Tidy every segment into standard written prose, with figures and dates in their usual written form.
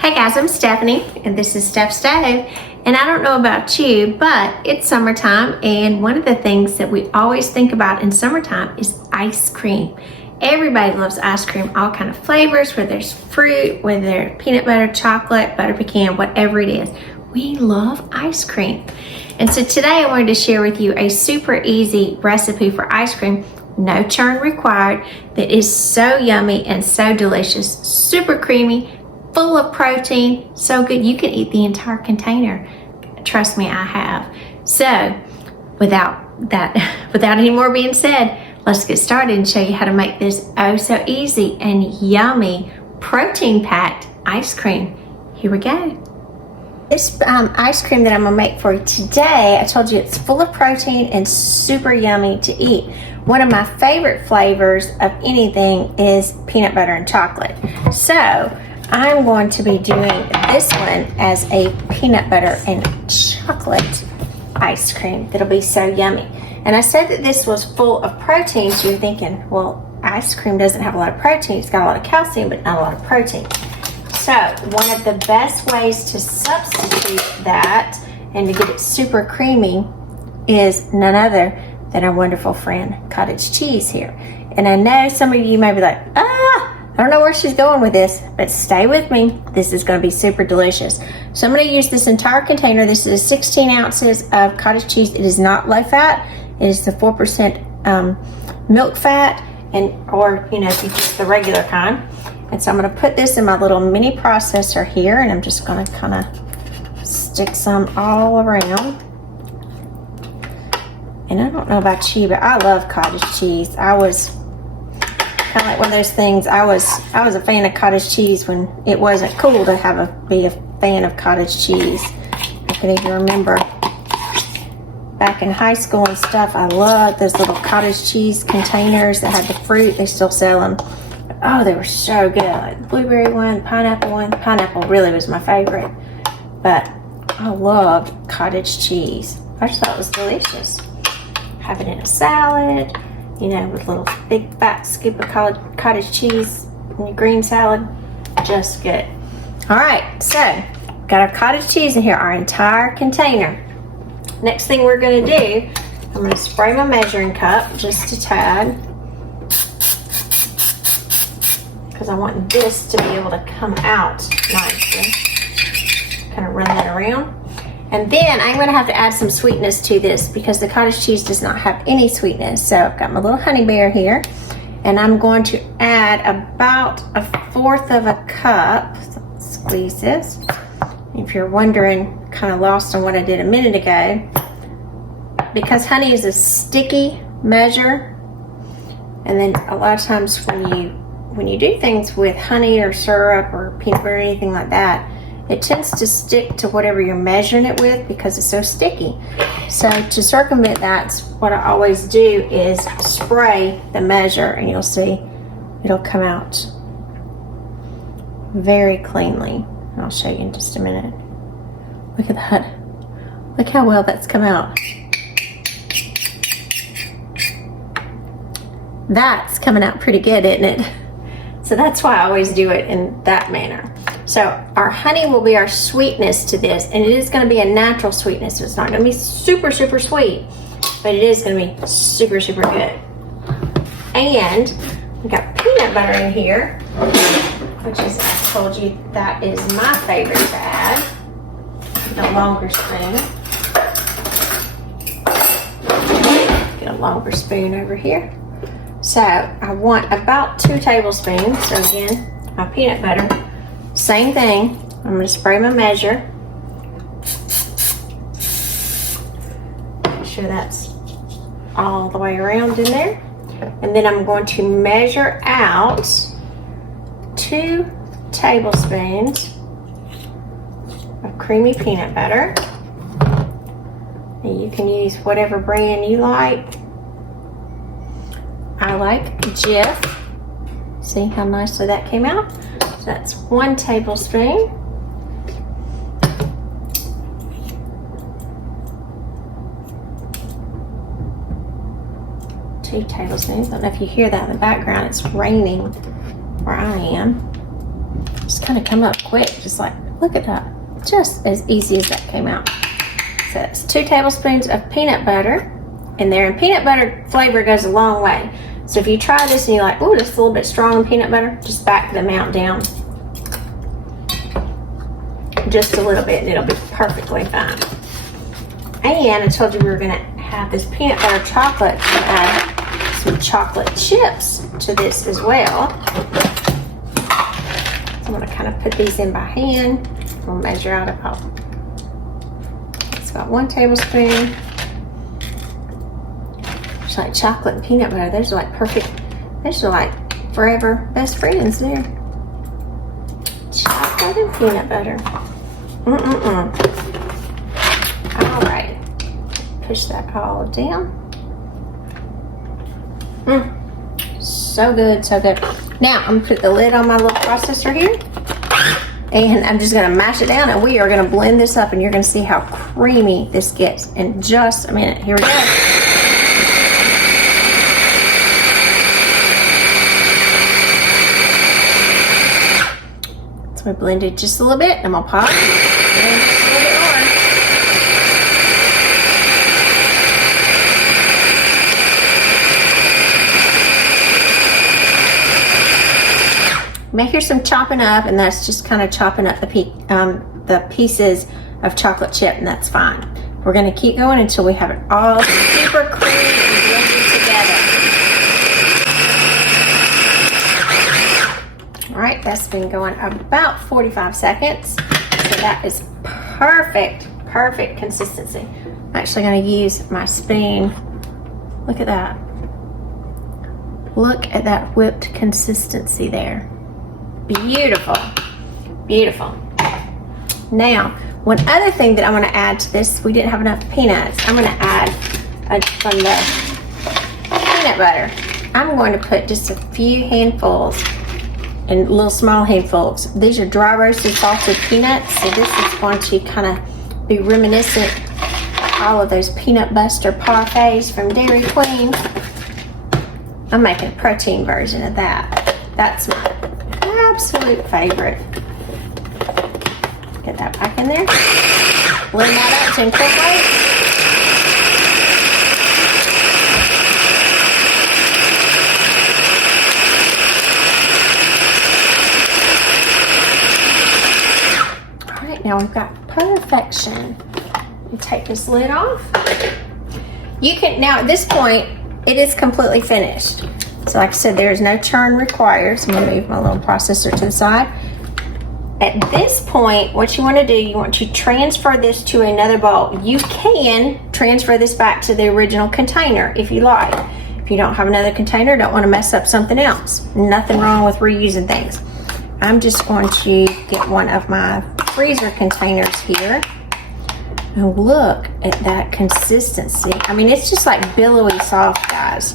Hey guys, I'm Stephanie and this is Steph's Stove. And I don't know about you, but it's summertime, and one of the things that we always think about in summertime is ice cream. Everybody loves ice cream, all kind of flavors, whether there's fruit, whether there's peanut butter, chocolate, butter pecan, whatever it is. We love ice cream. And so today I wanted to share with you a super easy recipe for ice cream, no churn required, that is so yummy and so delicious, super creamy, full of protein, so good you can eat the entire container. Trust me, I have. So without any more being said, let's get started and show you how to make this oh so easy and yummy protein packed ice cream. Here we go. This ice cream that I'm gonna make for you today, I told you it's full of protein and super yummy to eat. One of my favorite flavors of anything is peanut butter and chocolate. So I'm going to be doing this one as a peanut butter and chocolate ice cream that'll be so yummy. And I said that this was full of protein, so you're thinking, well, ice cream doesn't have a lot of protein. It's got a lot of calcium, but not a lot of protein. So one of the best ways to substitute that and to get it super creamy is none other than our wonderful friend Cottage Cheese here. And I know some of you may be like, I don't know where she's going with this, but stay with me. This is going to be super delicious. So I'm going to use this entire container. This is 16 ounces of cottage cheese. It is not low fat. It is the 4% milk fat, or if you use the regular kind. And so I'm going to put this in my little mini processor here, and I'm just going to kind of stick some all around. And I don't know about you, but I love cottage cheese. I was kind of like one of those things. I was a fan of cottage cheese when it wasn't cool to be a fan of cottage cheese. I can even remember back in high school and stuff, I loved those little cottage cheese containers that had the fruit. They still sell them. Oh, they were so good. Like the blueberry one, the pineapple one. Pineapple really was my favorite. But I loved cottage cheese. I just thought it was delicious. Have it in a salad, with a little big fat scoop of cottage cheese in your green salad. Just good. All right, so got our cottage cheese in here, our entire container. Next thing we're gonna do, I'm gonna spray my measuring cup just a tad, because I want this to be able to come out nicely. Kind of run that around. And then I'm gonna have to add some sweetness to this because the cottage cheese does not have any sweetness. So I've got my little honey bear here, and I'm going to add about 1/4 of a cup. So squeeze this. If you're wondering, kind of lost on what I did a minute ago, because honey is a sticky measure, and then a lot of times when you do things with honey or syrup or peanut butter or anything like that, it tends to stick to whatever you're measuring it with because it's so sticky. So to circumvent that, what I always do is spray the measure, and you'll see it'll come out very cleanly. I'll show you in just a minute. Look at that. Look how well that's come out. That's coming out pretty good, isn't it? So that's why I always do it in that manner. So our honey will be our sweetness to this, and it is going to be a natural sweetness. So it's not going to be super, super sweet, but it is going to be super, super good. And we got peanut butter in here, which is, I told you, that is my favorite to add. The longer spoon. Get a longer spoon over here. So I want about 2 tablespoons. So again, my peanut butter. Same thing. I'm going to spray my measure. Make sure that's all the way around in there. And then I'm going to measure out 2 tablespoons of creamy peanut butter. And you can use whatever brand you like. I like Jif. See how nicely that came out? So that's 1 tablespoon. Two tablespoons. I don't know if you hear that in the background. It's raining where I am. just kind of come up quick. Just like, look at that. Just as easy as that came out. So it's 2 tablespoons of peanut butter in there. And peanut butter flavor goes a long way. So if you try this and you're like, oh, that's a little bit strong in peanut butter, just back the amount down just a little bit and it'll be perfectly fine. And I told you we were gonna have this peanut butter chocolate and add some chocolate chips to this as well. So I'm gonna kind of put these in by hand. We'll measure out about, it's about 1 tablespoon. It's like chocolate and peanut butter. Those are like perfect, those are like forever best friends there. Chocolate and peanut butter. All right, push that all down. So good, so good. Now I'm gonna put the lid on my little processor here, and I'm just gonna mash it down, and we are gonna blend this up, and you're gonna see how creamy this gets in just a minute. Here we go. So we blend it just a little bit, and I'm gonna pop it in just a little bit more. You may hear some chopping up, and that's just kind of chopping up the pieces of chocolate chip, and that's fine. We're gonna keep going until we have it all super creamy and blended together. All right, that's been going about 45 seconds. So that is perfect, perfect consistency. I'm actually gonna use my spoon. Look at that. Look at that whipped consistency there. Beautiful, beautiful. Now, one other thing that I'm gonna add to this, we didn't have enough peanuts. I'm gonna add from the peanut butter. I'm going to put just a few handfuls, and little small handfuls. These are dry roasted salted peanuts. So this is going to kind of be reminiscent of all of those peanut buster parfaits from Dairy Queen. I'm making a protein version of that. That's my absolute favorite. Get that back in there. Blend that up to incorporate. All right, now we've got perfection. You take this lid off. You can, now at this point, it is completely finished. So like I said, there is no churn required. So I'm gonna move my little processor to the side. At this point, what you wanna do, you want to transfer this to another bowl. You can transfer this back to the original container if you like. If you don't have another container, don't wanna mess up something else. Nothing wrong with reusing things. I'm just going to get one of my freezer containers here. And look at that consistency. I mean, it's just like billowy soft, guys.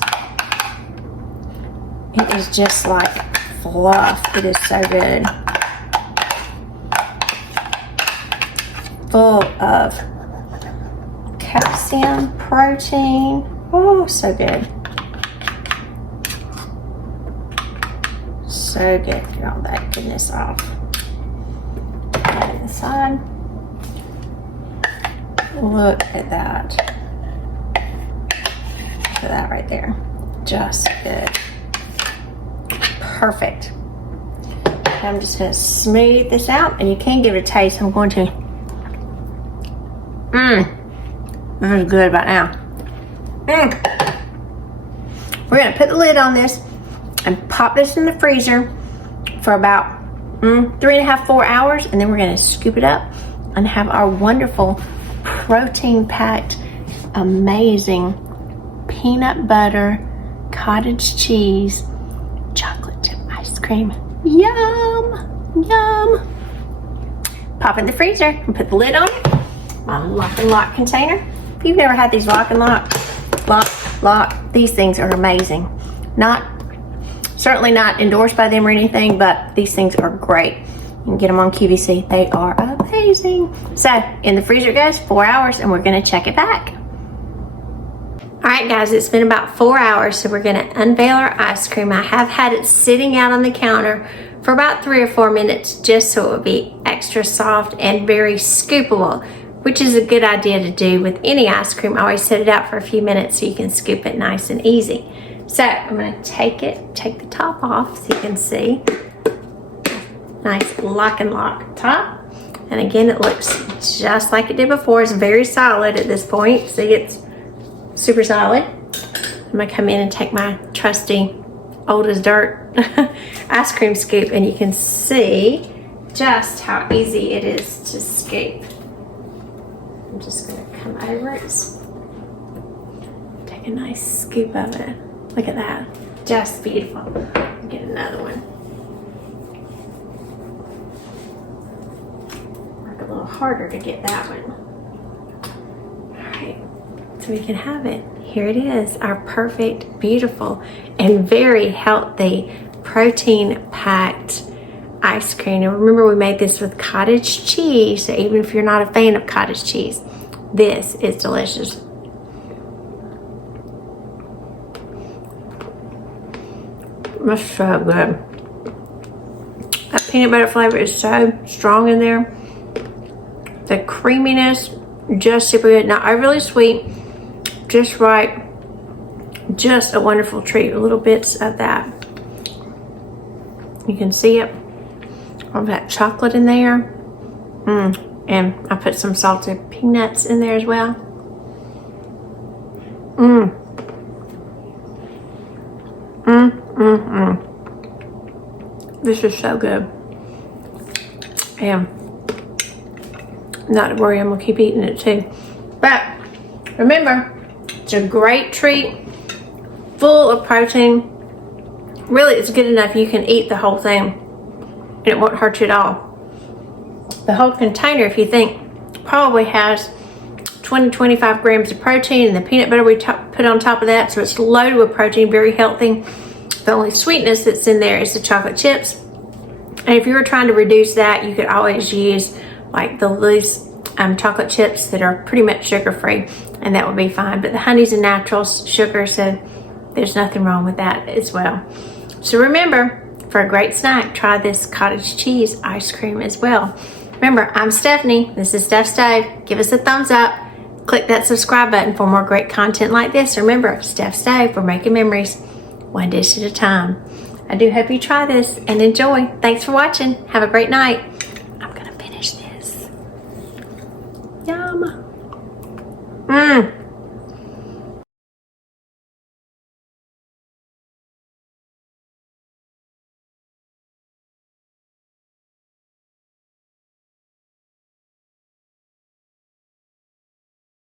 It is just like fluff. It is so good. Full of calcium, protein. Oh, so good. So good. Get all that goodness off. Put that in the side. Look at that. Look at that right there. Just good. Perfect. I'm just going to smooth this out, and you can give it a taste. I'm going to. This is good right now. We're going to put the lid on this and pop this in the freezer for about 3.5, 4 hours, and then we're going to scoop it up and have our wonderful protein-packed, amazing peanut butter, cottage cheese, chocolate chip ice cream. Yum, yum. Pop in the freezer and put the lid on it. My lock and lock container. If you've never had these lock and lock, these things are amazing. Certainly not endorsed by them or anything, but these things are great. You can get them on QVC. They are amazing. So in the freezer, guys, 4 hours, and we're gonna check it back. All right, guys, it's been about 4 hours, so we're gonna unveil our ice cream. I have had it sitting out on the counter for about 3 or 4 minutes, just so it will be extra soft and very scoopable, which is a good idea to do with any ice cream. Always set it out for a few minutes so you can scoop it nice and easy. So I'm going to take the top off so you can see. Nice lock and lock top. And again, it looks just like it did before. It's very solid at this point. See, it's super solid. I'm going to come in and take my trusty old as dirt ice cream scoop, and you can see just how easy it is to scoop. I'm just going to come over it, take a nice scoop of it. Look at that, just beautiful. Get another one. Work a little harder to get that one. All right, so we can have it. Here it is, our perfect, beautiful, and very healthy, protein-packed ice cream. And remember, we made this with cottage cheese, so even if you're not a fan of cottage cheese, this is delicious. That's so good. That peanut butter flavor is so strong in there. The creaminess, just super good. Not overly sweet, just right. Just a wonderful treat. Little bits of that. You can see it. All that chocolate in there. And I put some salted peanuts in there as well. This is so good. And not to worry, I'm gonna keep eating it too. But remember, it's a great treat, full of protein. Really, it's good enough you can eat the whole thing and it won't hurt you at all. The whole container, if you think, probably has 20-25 grams of protein, and the peanut butter we put on top of that, so it's loaded with protein, very healthy. The only sweetness that's in there is the chocolate chips. And if you were trying to reduce that, you could always use like the loose chocolate chips that are pretty much sugar-free, and that would be fine. But the honey's a natural sugar, so there's nothing wrong with that as well. So remember, for a great snack, try this cottage cheese ice cream as well. Remember, I'm Stephanie. This is Steph Stove. Give us a thumbs up. Click that subscribe button for more great content like this. Remember, Steph Stove, we're making memories one dish at a time. I do hope you try this and enjoy. Thanks for watching. Have a great night. I'm gonna finish this. Yum.